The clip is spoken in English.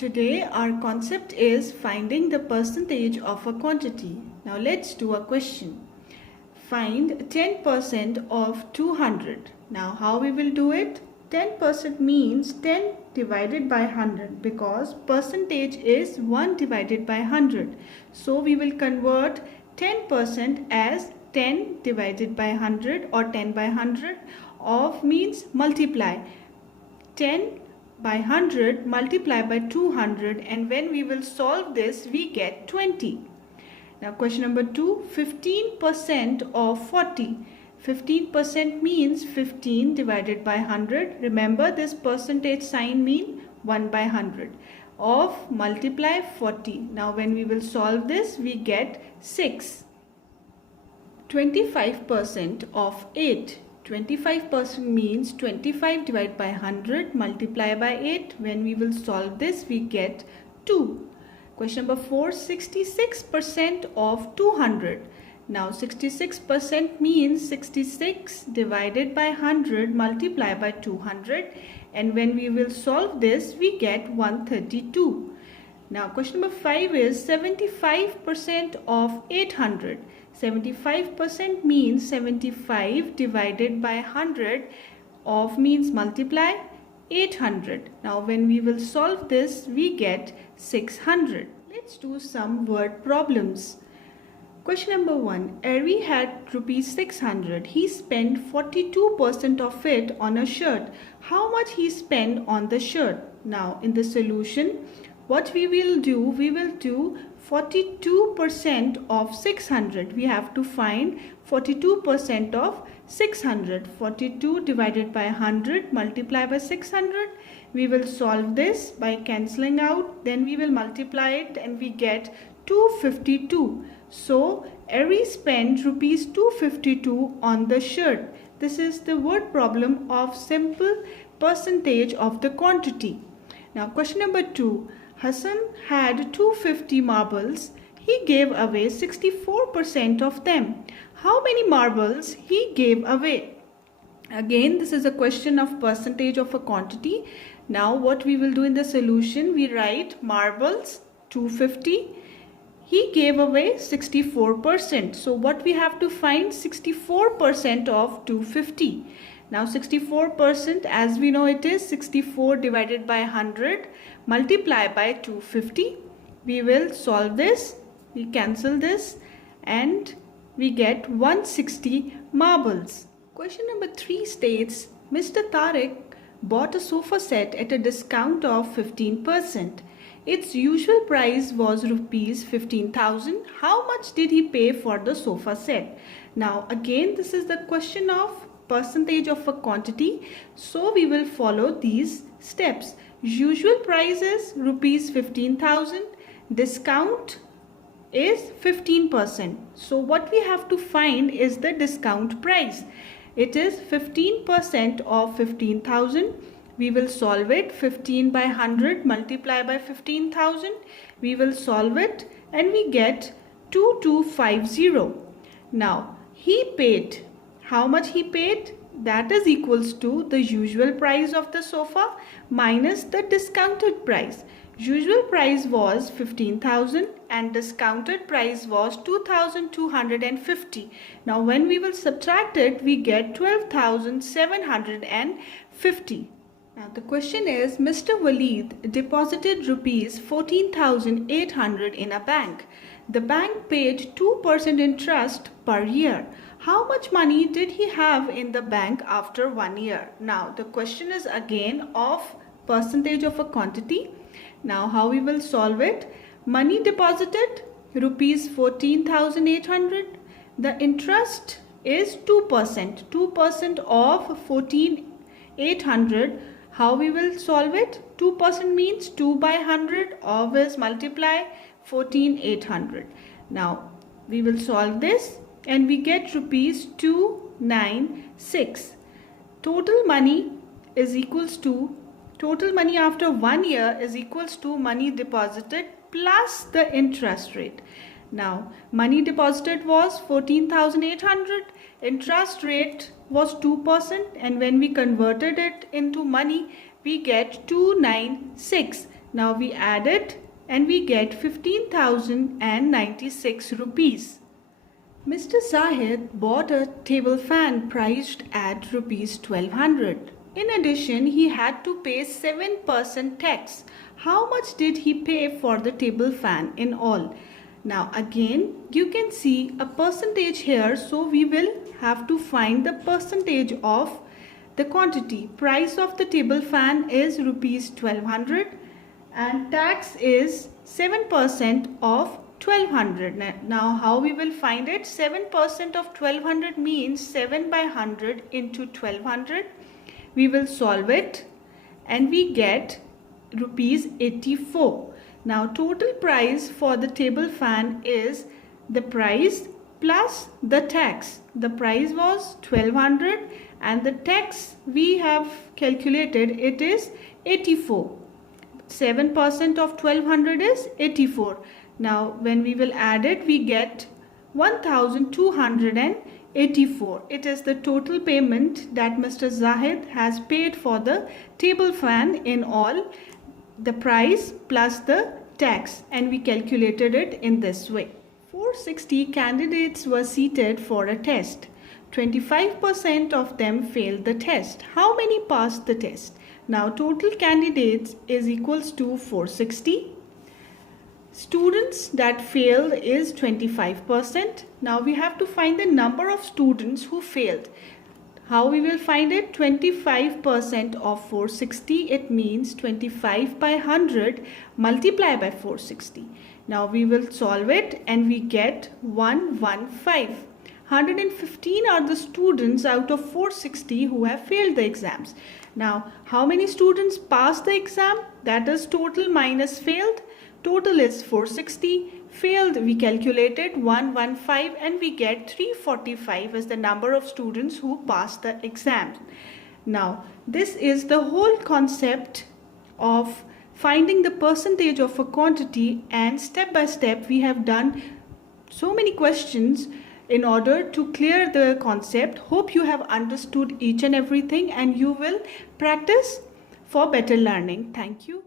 Today our concept is finding the percentage of a quantity. Now let's do a question. Find 10% of 200. Now how we will do it? 10% means 10 divided by 100 because percentage is 1 divided by 100. So we will convert 10% as 10 divided by 100 or 10 by 100. Of means multiply. 10 by 100 multiply by 200, and when we will solve this we get 20. Now question number 2, 15% of 40. 15% means 15 divided by 100. Remember this percentage sign mean 1 by 100. Of multiply 40. Now when we will solve this we get 6. 25% of 8. 25% means 25 divided by 100 multiply by 8. When we will solve this we get 2. Question number 4, 66% of 200. Now 66% means 66 divided by 100 multiply by 200, and when we will solve this we get 132. Now question number 5 is 75% of 800. 75% means 75 divided by 100. Of means multiply 800. Now when we will solve this we get 600. Let's do some word problems. Question number 1. Ari had rupees 600. He spent 42% of it on a shirt. How much he spent on the shirt? Now in the solution what we will do 42% of 600. We have to find 42% of 600. 42 divided by 100 multiply by 600. We will solve this by cancelling out. Then we will multiply it and we get 252. So Ari spent rupees 252 on the shirt. This is the word problem of simple percentage of the quantity. Now question number 2. Hassan had 250 marbles. He gave away 64% of them. How many marbles he gave away? Again, this is a question of percentage of a quantity. Now what we will do in the solution, we write marbles 250. He gave away 64%. So what we have to find? 64% of 250. Now 64%, as we know it is 64 divided by 100 multiply by 250. We will solve this, we cancel this, and we get 160 marbles. Question number 3 states, Mr. Tariq bought a sofa set at a discount of 15%. Its usual price was rupees 15,000. How much did he pay for the sofa set? Now again this is the question of percentage of a quantity, so we will follow these steps. Usual price is rupees 15,000. Discount is 15%. So what we have to find is the discount price. It is 15% of 15,000. We will solve it. 15 by 100 multiply by 15,000. We will solve it and we get 2250. Now he paid. How much he paid? That is equals to the usual price of the sofa minus the discounted price. Usual price was 15,000 and discounted price was 2,250. Now when we will subtract it, we get 12,750. Now the question is, Mr. Walid deposited rupees 14,800 in a bank. The bank paid 2% interest per year. How much money did he have in the bank after 1 year? Now the question is again of percentage of a quantity. Now how we will solve it? Money deposited rupees 14,800. The interest is 2%. 2% of 14,800. How we will solve it? 2% means 2 by 100. Of is multiply 14,800. Now we will solve this and we get rupees 296. Total money is equals to, total money after 1 year is equals to money deposited plus the interest rate. Now money deposited was 14,800. Interest rate was 2%, and when we converted it into money we get 296. Now we add it and we get 15,096 rupees. Mr. Zahid bought a table fan priced at rupees 1200. In addition, he had to pay 7% tax. How much did he pay for the table fan in all? Now again, you can see a percentage here, so we will have to find the percentage of the quantity. Price of the table fan is rupees 1200 and tax is 7% of 1200. Now how we will find it? 7% of 1200 means 7 by 100 into 1200. We will solve it and we get rupees 84. Now total price for the table fan is the price plus the tax. The price was 1200 and the tax we have calculated, it is 84. 7% of 1200 is 84. Now when we will add it, we get 1284. It is the total payment that Mr. Zahid has paid for the table fan in all, the price plus the tax, and we calculated it in this way. 460 candidates were seated for a test. 25% of them failed the test. How many passed the test? Now total candidates is equals to 460. Students that failed is 25%. Now we have to find the number of students who failed. How we will find it? 25% of 460, it means 25 by 100 multiply by 460. Now we will solve it and we get 115. 115 are the students out of 460 who have failed the exams. Now how many students passed the exam? That is total minus failed. Total is 460. Failed, we calculated 115 and we get 345 as the number of students who passed the exam. Now this is the whole concept of finding the percentage of a quantity, and step by step we have done so many questions in order to clear the concept. Hope you have understood each and everything and you will practice for better learning. Thank you.